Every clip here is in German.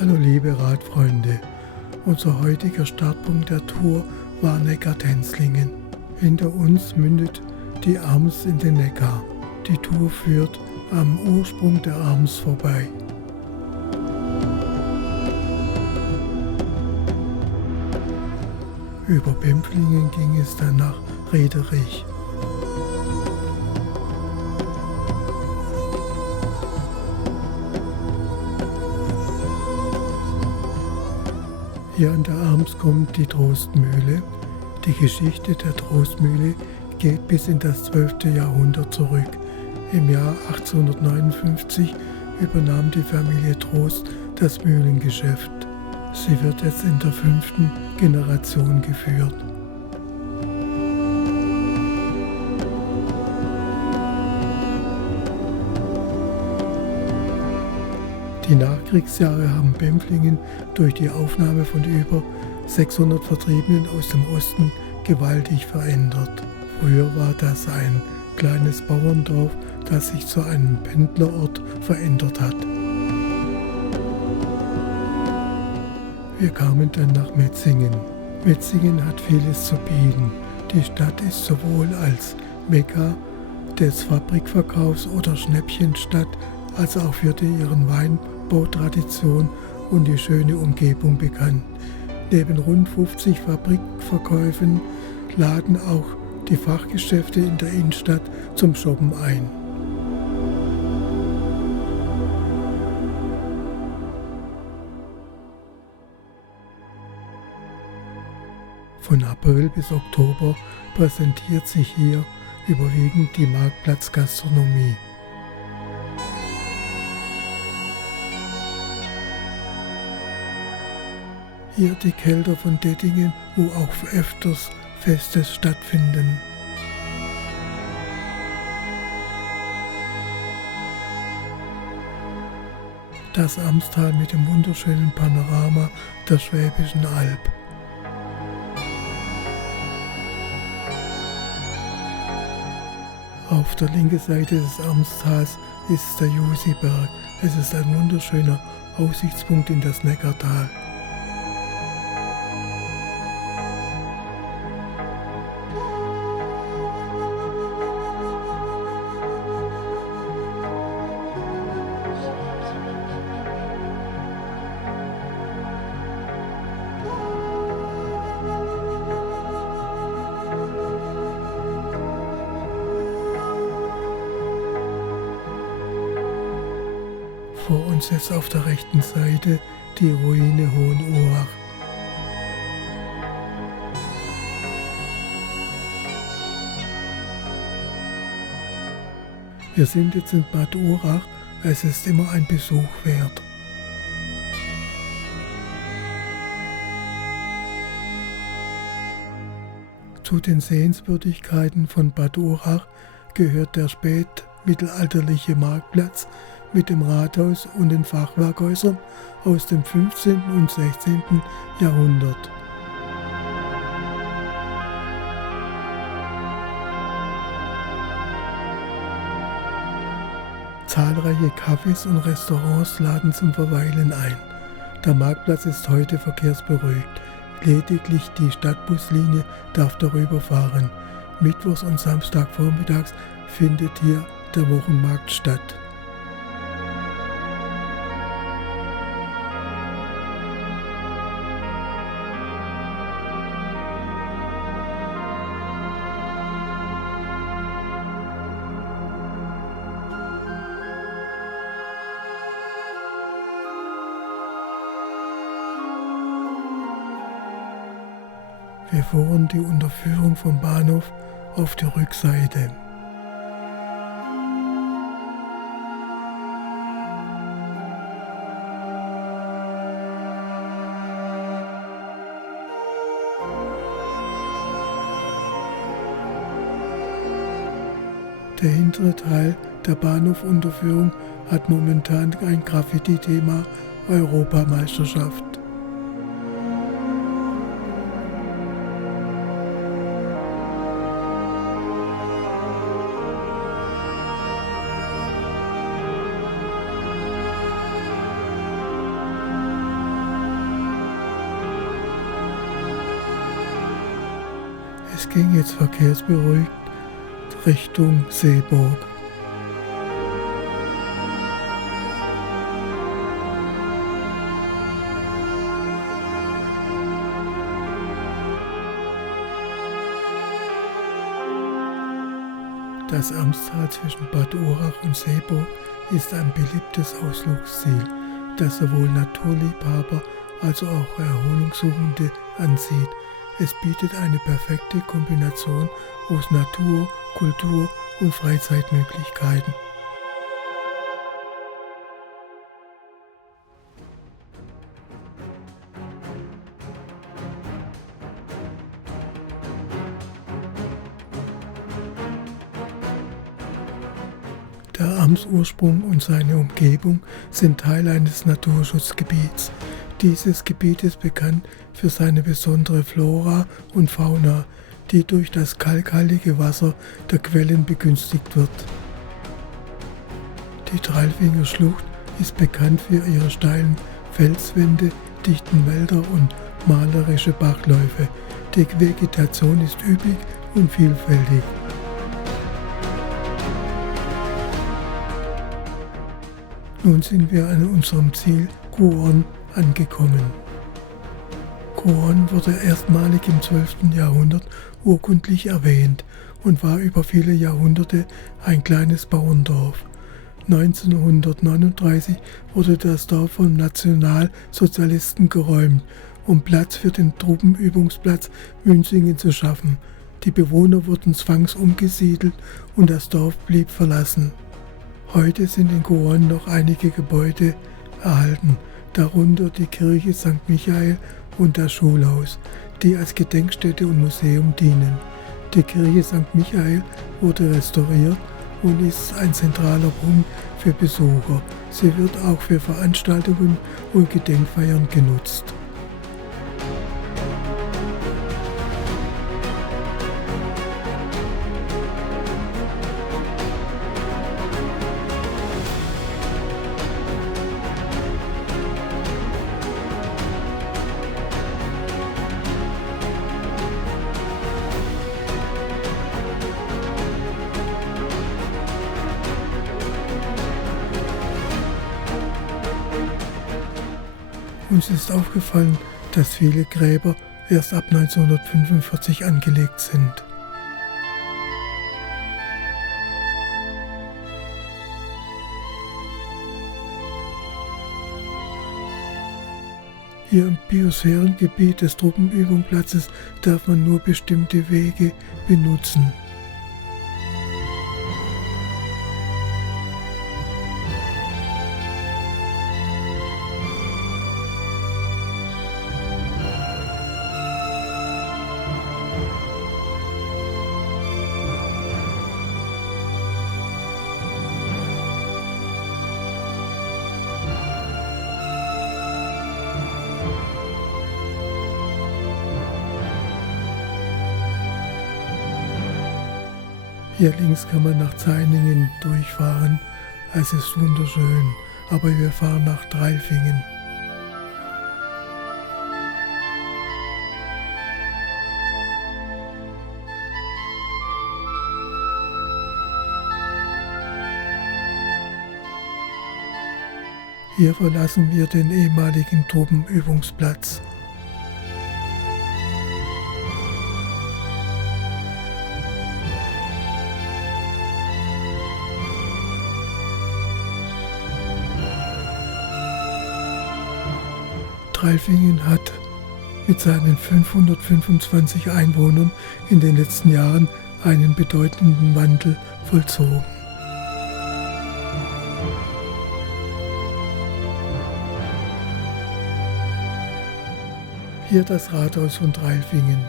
Hallo liebe Radfreunde, unser heutiger Startpunkt der Tour war Neckar-Tenzlingen. Hinter uns mündet die Arms in den Neckar. Die Tour führt am Ursprung der Arms vorbei. Über Bempflingen ging es dann nach Rederich. Hier an der Arms kommt die Trostmühle. Die Geschichte der Trostmühle geht bis in das 12. Jahrhundert zurück. Im Jahr 1859 übernahm die Familie Trost das Mühlengeschäft. Sie wird jetzt in der 5. Generation geführt. Die Nachkriegsjahre haben Bempflingen durch die Aufnahme von über 600 Vertriebenen aus dem Osten gewaltig verändert. Früher war das ein kleines Bauerndorf, das sich zu einem Pendlerort verändert hat. Wir kamen dann nach Metzingen. Metzingen hat vieles zu bieten. Die Stadt ist sowohl als Mekka des Fabrikverkaufs oder Schnäppchenstadt als auch für ihren Weinbautradition und die schöne Umgebung bekannt. Neben rund 50 Fabrikverkäufen laden auch die Fachgeschäfte in der Innenstadt zum Shoppen ein. Von April bis Oktober präsentiert sich hier überwiegend die Marktplatzgastronomie. Hier die Kelter von Dettingen, wo auch öfters Feste stattfinden. Das Amstal mit dem wunderschönen Panorama der Schwäbischen Alb. Auf der linken Seite des Amstals ist der Jusiberg. Es ist ein wunderschöner Aussichtspunkt in das Neckartal. Vor uns ist auf der rechten Seite die Ruine Hohenurach. Wir sind jetzt in Bad Urach, es ist immer ein Besuch wert. Zu den Sehenswürdigkeiten von Bad Urach gehört der spätmittelalterliche Marktplatz mit dem Rathaus und den Fachwerkhäusern aus dem 15. und 16. Jahrhundert. Zahlreiche Cafés und Restaurants laden zum Verweilen ein. Der Marktplatz ist heute verkehrsberuhigt. Lediglich die Stadtbuslinie darf darüber fahren. Mittwochs und Samstagvormittags findet hier der Wochenmarkt statt. Wir fuhren die Unterführung vom Bahnhof auf die Rückseite. Der hintere Teil der Bahnhofunterführung hat momentan ein Graffiti-Thema Europameisterschaft. Es ging jetzt verkehrsberuhigt Richtung Seeburg. Das Amstal zwischen Bad Urach und Seeburg ist ein beliebtes Ausflugsziel, das sowohl Naturliebhaber als auch Erholungssuchende anzieht. Es bietet eine perfekte Kombination aus Natur, Kultur und Freizeitmöglichkeiten. Der Amsursprung und seine Umgebung sind Teil eines Naturschutzgebiets. Dieses Gebiet ist bekannt für seine besondere Flora und Fauna, die durch das kalkhaltige Wasser der Quellen begünstigt wird. Die Dralfinger Schlucht ist bekannt für ihre steilen Felswände, dichten Wälder und malerische Bachläufe. Die Vegetation ist üppig und vielfältig. Nun sind wir an unserem Ziel Churn angekommen. Churn wurde erstmalig im 12. Jahrhundert urkundlich erwähnt und war über viele Jahrhunderte ein kleines Bauerndorf. 1939 wurde das Dorf von Nationalsozialisten geräumt, um Platz für den Truppenübungsplatz Münsingen zu schaffen. Die Bewohner wurden zwangsumgesiedelt und das Dorf blieb verlassen. Heute sind in Churn noch einige Gebäude erhalten, darunter die Kirche St. Michael und das Schulhaus, die als Gedenkstätte und Museum dienen. Die Kirche St. Michael wurde restauriert und ist ein zentraler Punkt für Besucher. Sie wird auch für Veranstaltungen und Gedenkfeiern genutzt. Uns ist aufgefallen, dass viele Gräber erst ab 1945 angelegt sind. Hier im Biosphärengebiet des Truppenübungsplatzes darf man nur bestimmte Wege benutzen. Hier links kann man nach Zainingen durchfahren, es ist wunderschön, aber wir fahren nach Dralfingen. Hier verlassen wir den ehemaligen Truppenübungsplatz. Dralfingen hat mit seinen 525 Einwohnern in den letzten Jahren einen bedeutenden Wandel vollzogen. Hier das Rathaus von Dralfingen.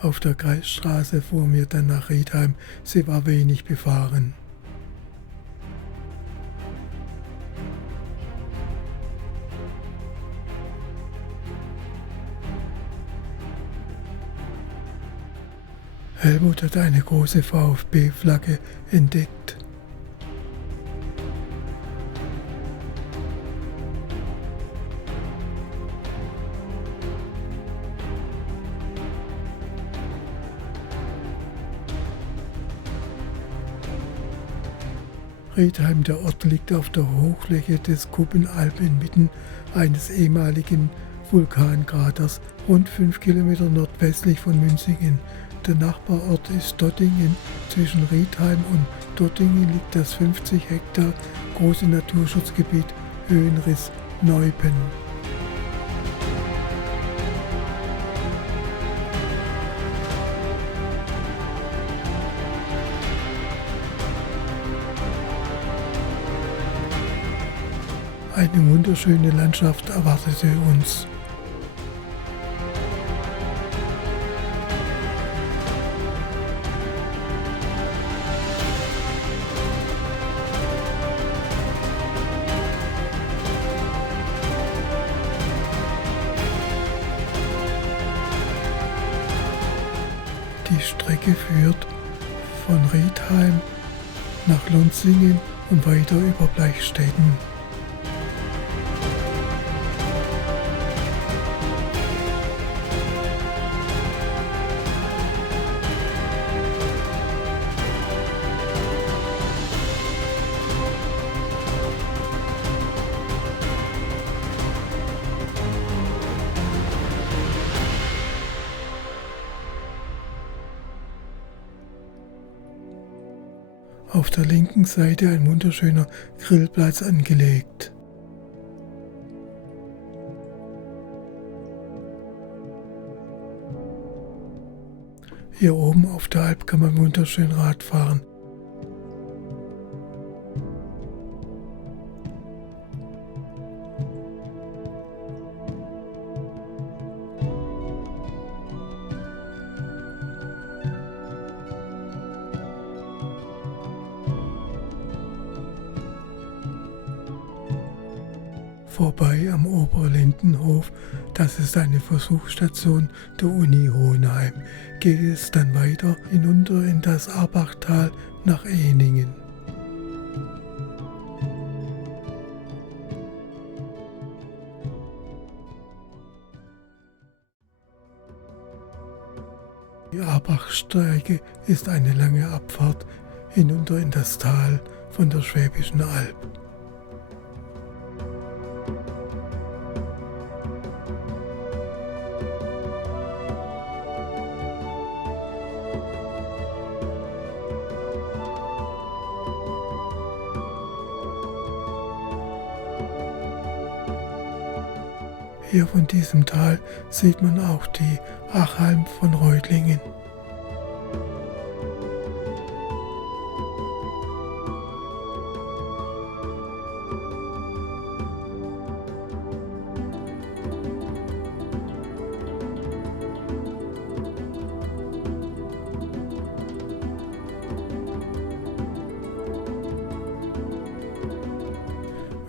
Auf der Kreisstraße fuhren wir dann nach Riedheim, sie war wenig befahren. Helmut hat eine große VfB-Flagge entdeckt. Riedheim, der Ort, liegt auf der Hochfläche des Kuppenalp inmitten eines ehemaligen Vulkankraters, rund 5 Kilometer nordwestlich von Münzingen. Der Nachbarort ist Dottingen. Zwischen Riedheim und Dottingen liegt das 50 Hektar große Naturschutzgebiet Höhenriss Neupen. Eine wunderschöne Landschaft erwartete uns. Die Strecke führt von Riedheim nach Lonzingen und weiter über Bleichstätten. Auf der linken Seite ein wunderschöner Grillplatz angelegt. Hier oben auf der Alp kann man wunderschön Rad fahren. Vorbei am Oberlindenhof, das ist eine Versuchsstation der Uni Hohenheim, geht es dann weiter hinunter in das Arbachtal nach Ehningen. Die Arbachstrecke ist eine lange Abfahrt hinunter in das Tal von der Schwäbischen Alb. Hier von diesem Tal sieht man auch die Achalm von Reutlingen.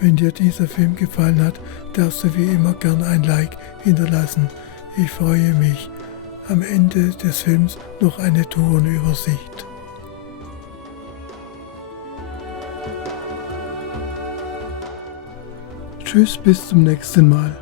Wenn dir dieser Film gefallen hat, darfst du wie immer gern ein Like hinterlassen. Ich freue mich. Am Ende des Films noch eine Tourenübersicht. Tschüss, bis zum nächsten Mal.